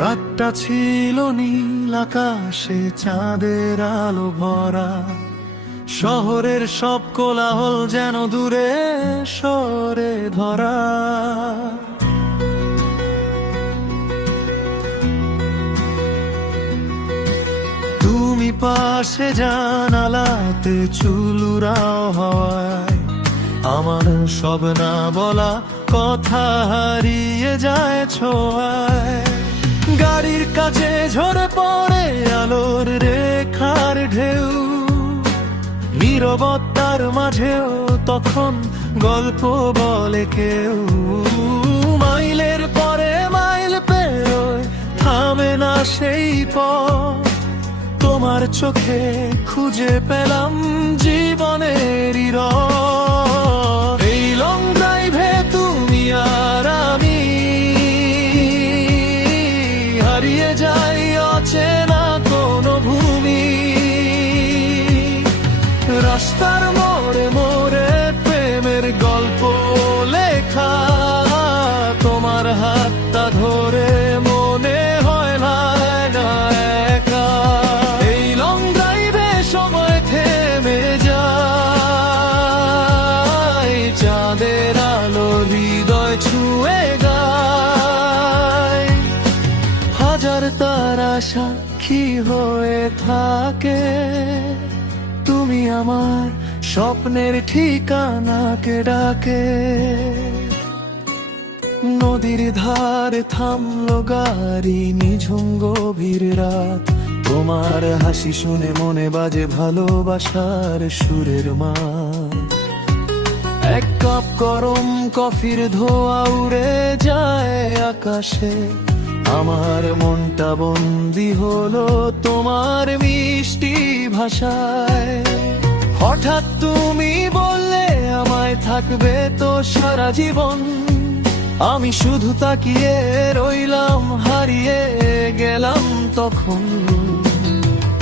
রাতটা ছিল নীল আকাশে চাঁদের আলো ভরা, শহরের সব কোলাহল যেন দূরে সরে ধরা। তুমি পাশে জানালাতে চুলুরাও হওয়ায় আমার সব না বলা কথা হারিয়ে যায় ছোঁয়ায়। গাড়ির কাছে ঝরে পড়ে আলোর রেখার ঢেউ, নীরবতার মাঝেও তখন গল্প বলে কেউ। মাইলের পরে মাইল পেরোয়, থামে না সেই পথ। তোমার চোখে খুঁজে পেলাম জীবনেরই রথ। এই লং ড্রাইভে তুমি আর আমি হারিয়ে যাই অচেনা কোনো ভূমি। রাস্তার মোড়ে মোড়ে প্রেমের গল্প লেখা, তোমার হাতটা ধরে মনে হয় না একা। এই লং ড্রাইভে সময় থেমে যায়, চাঁদের আলো হৃদয় ছুঁয়ে গায়। হাজার তারা সাক্ষী হয়ে থাকে, তুমি আমার স্বপ্নের ঠিকানাকে ডাকে। নদীর ধারে থামলো গাড়ি, নিঝুম গভীর রাত। তোমার হাসি শুনে মনে বাজে ভালোবাসার সুরের মা। এক কাপ গরম কফির ধোঁয়া উড়ে যায় আকাশে, আমার মনটা বন্দি হলো তোমার মিষ্টি ভাষায়। হঠাৎ তুমি বললে আমায় থাকবে তো সারা জীবন, আমি শুধু তাকিয়ে রইলাম, হারিয়ে গেলাম তখন।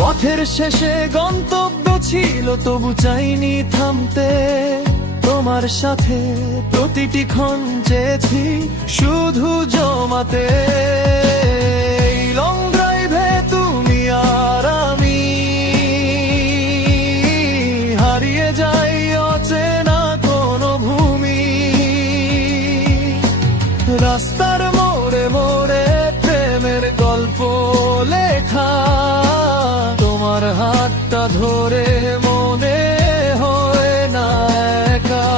পথের শেষে গন্তব্য ছিল, তবু চাইনি থামতে। তোমার সাথে প্রতিটি ক্ষণ চেয়েছি শুধু জমাতে। লং ড্রাইভে তুমি আর আমি হারিয়ে যাই অচেনা কোনো ভূমি। রাস্তার মোড়ে মোড়ে প্রেমের গল্প লেখা, তোমার হাতটা ধরে মনে হয় না একা।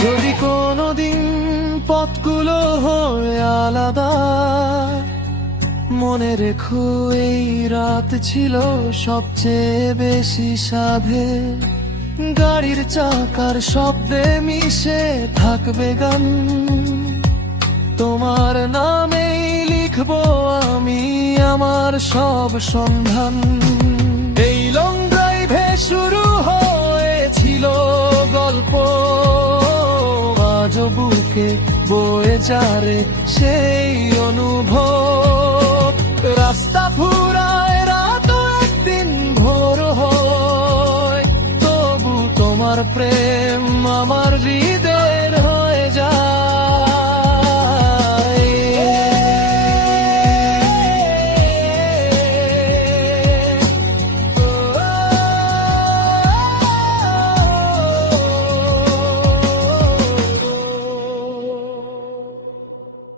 যদি কোনোদিন পথগুলো হয় আলাদা, মনে রেখো এই রাত ছিল সবচেয়ে বেশি সাধে। গাড়ির চাকার শব্দে মিশে থাকবে গান, তোমার নামেই লিখবো আমি আমার সব সন্ধান। এই লং ড্রাইভে শুরু হয়েছিল গল্প, আজ বুকে বয়ে যারে সেই অনুভব। রাস্তা ফুরায়, রাত একদিন ভোর হয়, তবু তোমার প্রেম আমার হৃদয়ে